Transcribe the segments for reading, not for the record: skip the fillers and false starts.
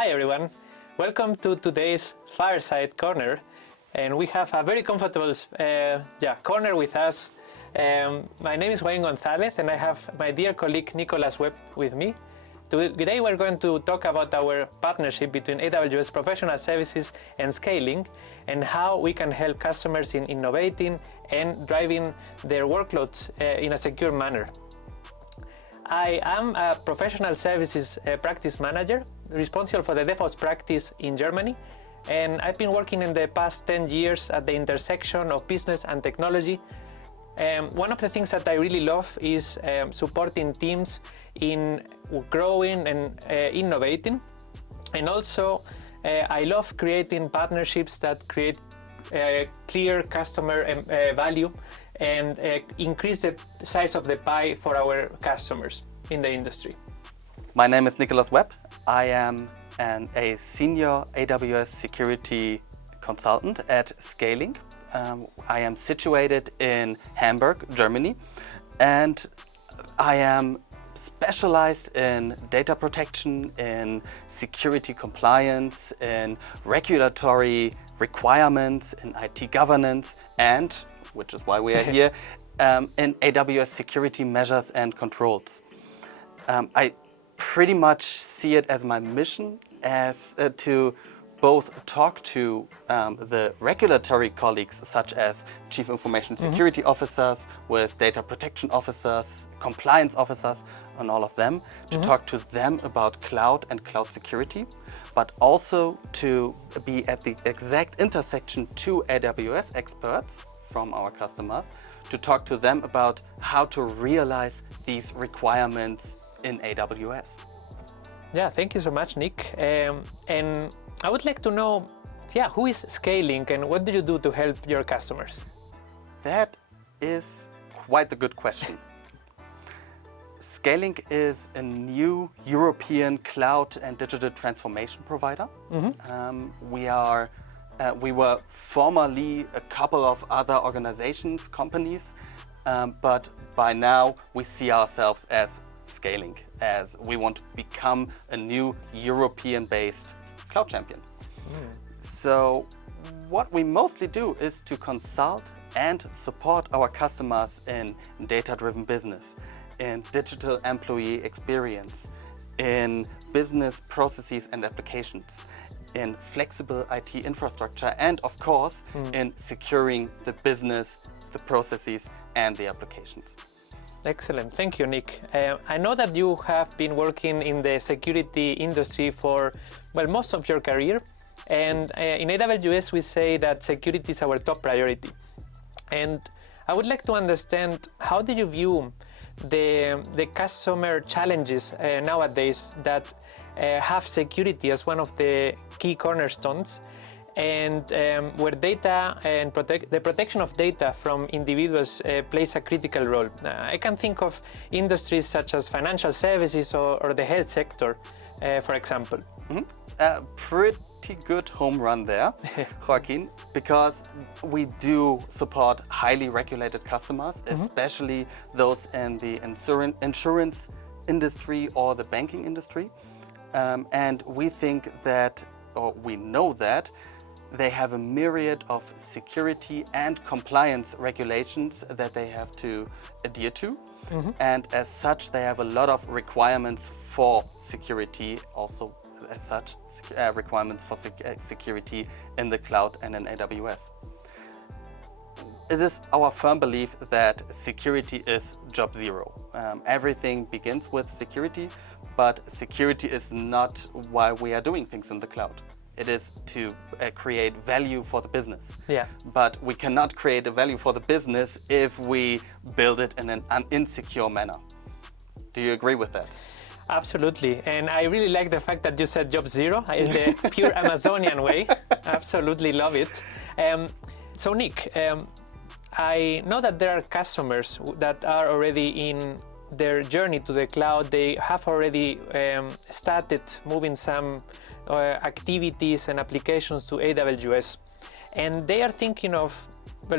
Hi everyone, welcome to today's Fireside Corner, and we have a very comfortable corner with us. My name is Joaquim and I have my dear colleague Nicholas Webb with me. Today we're going to talk about our partnership between AWS Professional Services and Skaylink and how we can help customers in innovating and driving their workloads in a secure manner. I am a professional services practice manager responsible for the DevOps practice in Germany, and I've been working in the past 10 years at the intersection of business and technology. One of the things that I really love is supporting teams in growing and innovating, and also I love creating partnerships that create clear customer value and increase the size of the pie for our customers in the industry. My name is Nicholas Webb. I am a senior AWS security consultant at Skaylink. I am situated in Hamburg, Germany, and I am specialized in data protection, in security compliance, in regulatory requirements, in IT governance, and, which is why we are here, in AWS security measures and controls. I pretty much see it as my mission as to both talk to the regulatory colleagues such as Chief Information Security Officers, with data protection officers, compliance officers, and all of them, to talk to them about cloud and cloud security, but also to be at the exact intersection to AWS experts from our customers, to talk to them about how to realize these requirements in AWS. Yeah, thank you so much, Nick. And I would like to know, who is Skaylink and what do you do to help your customers? That is quite a good question. Skaylink is a new European cloud and digital transformation provider. We were formerly a couple of other organizations, companies, but by now we see ourselves as Skaylink, as we want to become a new European-based cloud champion. So what we mostly do is to consult and support our customers in data-driven business, in digital employee experience, in business processes and applications, in flexible IT infrastructure, and of course, in securing the business, the processes, and the applications. Excellent, thank you, Nick. I know that you have been working in the security industry for, most of your career. And in AWS, we say that security is our top priority. And I would like to understand, how do you view the customer challenges nowadays that have security as one of the key cornerstones, and where data and the protection of data from individuals plays a critical role? I can think of industries such as financial services or the health sector, for example. Pretty good home run there, Joaquin, because we do support highly regulated customers, especially those in the insurance industry or the banking industry. And we think that, or we know that, they have a myriad of security and compliance regulations that they have to adhere to. And as such, they have a lot of requirements for security, also as such, requirements for security in the cloud and in AWS. It is our firm belief that security is job zero. Everything begins with security, but security is not why we are doing things in the cloud. It is to create value for the business. But we cannot create a value for the business if we build it in an insecure manner. Do you agree with that? Absolutely, and I really like the fact that you said job zero in the pure Amazonian way. Absolutely love it. So Nick, I know that there are customers that are already in their journey to the cloud. They have already started moving some activities and applications to AWS, and they are thinking of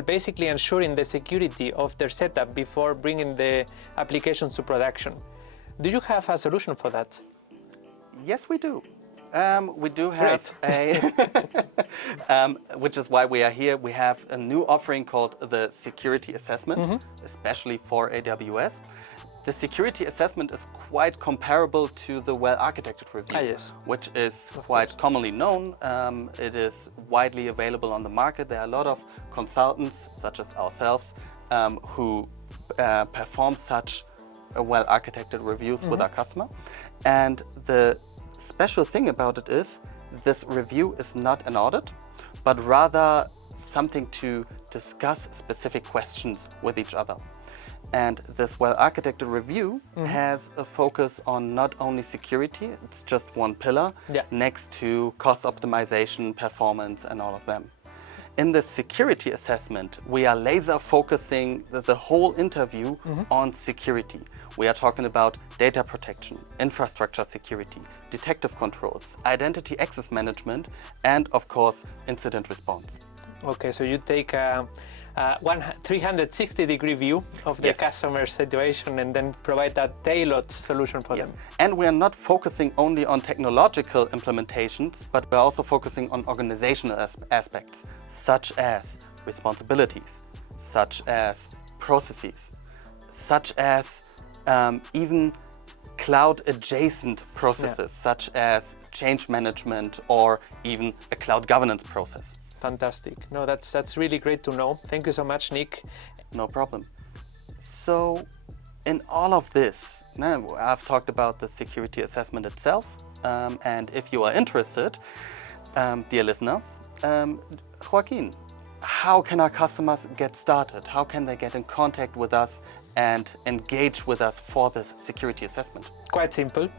basically ensuring the security of their setup before bringing the applications to production. Do you have a solution for that? Yes, we do. We do have which is why we are here. We have a new offering called the Security Assessment, especially for AWS. The Security Assessment is quite comparable to the well-architected review, which is quite commonly known. It is widely available on the market. There are a lot of consultants, such as ourselves, who perform such well-architected reviews with our customer. And the special thing about it is this review is not an audit, but rather something to discuss specific questions with each other. And this well-architected review has a focus on not only security, it's just one pillar, next to cost optimization, performance, and all of them. In the security assessment, we are laser focusing the whole interview on security. We are talking about data protection, infrastructure security, detective controls, identity access management, and of course, incident response. Okay, so you take a 360-degree view of the customer situation and then provide a tailored solution for them. And we are not focusing only on technological implementations, but we're also focusing on organizational aspects, such as responsibilities, such as processes, such as even cloud-adjacent processes, such as change management or even a cloud governance process. Fantastic. No, that's really great to know. Thank you so much, Nick. No problem. So, in all of this, now I've talked about the security assessment itself, and if you are interested, dear listener, Joaquim, how can our customers get started? How can they get in contact with us and engage with us for this security assessment? Quite simple.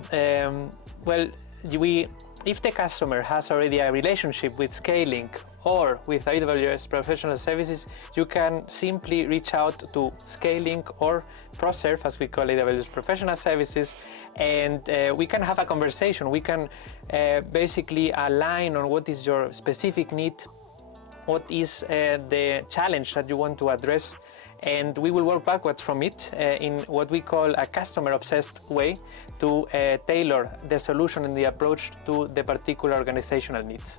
If the customer has already a relationship with Skaylink or with AWS Professional Services, you can simply reach out to Skaylink or ProServe, as we call AWS Professional Services, and we can have a conversation. We can basically align on what is your specific need, what is the challenge that you want to address, and we will work backwards from it in what we call a customer-obsessed way to tailor the solution and the approach to the particular organizational needs.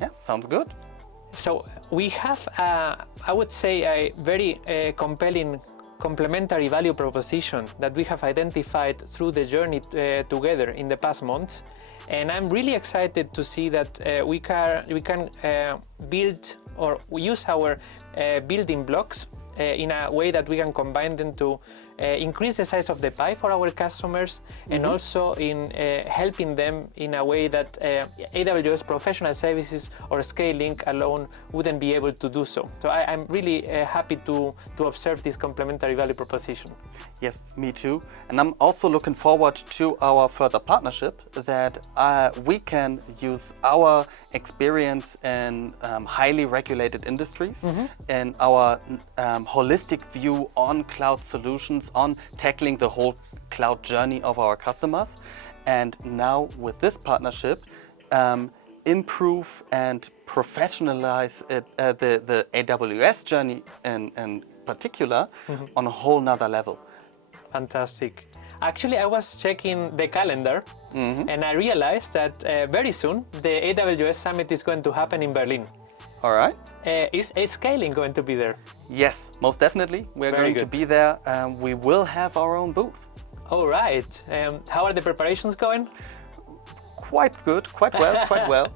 Yeah, sounds good. So we have, I would say, a very compelling complementary value proposition that we have identified through the journey together in the past months. And I'm really excited to see that we can build or use our building blocks in a way that we can combine them to increase the size of the pie for our customers, and also in helping them in a way that AWS Professional Services or Skaylink alone wouldn't be able to do so. So I'm really happy to observe this complementary value proposition. Yes, me too. And I'm also looking forward to our further partnership, that we can use our experience in highly regulated industries and our holistic view on cloud solutions, on tackling the whole cloud journey of our customers. And now with this partnership, improve and professionalize the AWS journey in particular on a whole nother level. Fantastic. Actually, I was checking the calendar and I realized that very soon the AWS Summit is going to happen in Berlin. All right. Is Skaylink going to be there? Yes, most definitely. We're going to be there. We will have our own booth. All right. How are the preparations going? Quite good, quite well, quite well.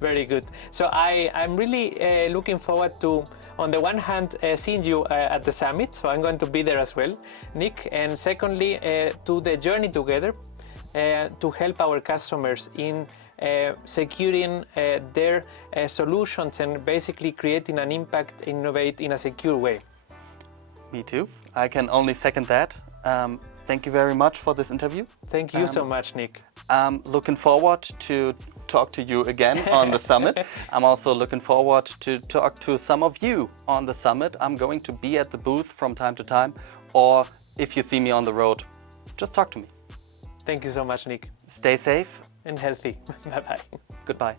Very good. So I'm really looking forward to, on the one hand, seeing you at the summit. So I'm going to be there as well, Nick. And secondly, to the journey together to help our customers in securing their solutions and basically creating an impact, innovate in a secure way. Me too. I can only second that. Thank you very much for this interview. Thank you so much, Nick. I'm looking forward to talk to you again on the summit. I'm also looking forward to talk to some of you on the summit. I'm going to be at the booth from time to time, or if you see me on the road, just talk to me. Thank you so much, Nick. Stay safe and healthy. Bye-bye. Goodbye.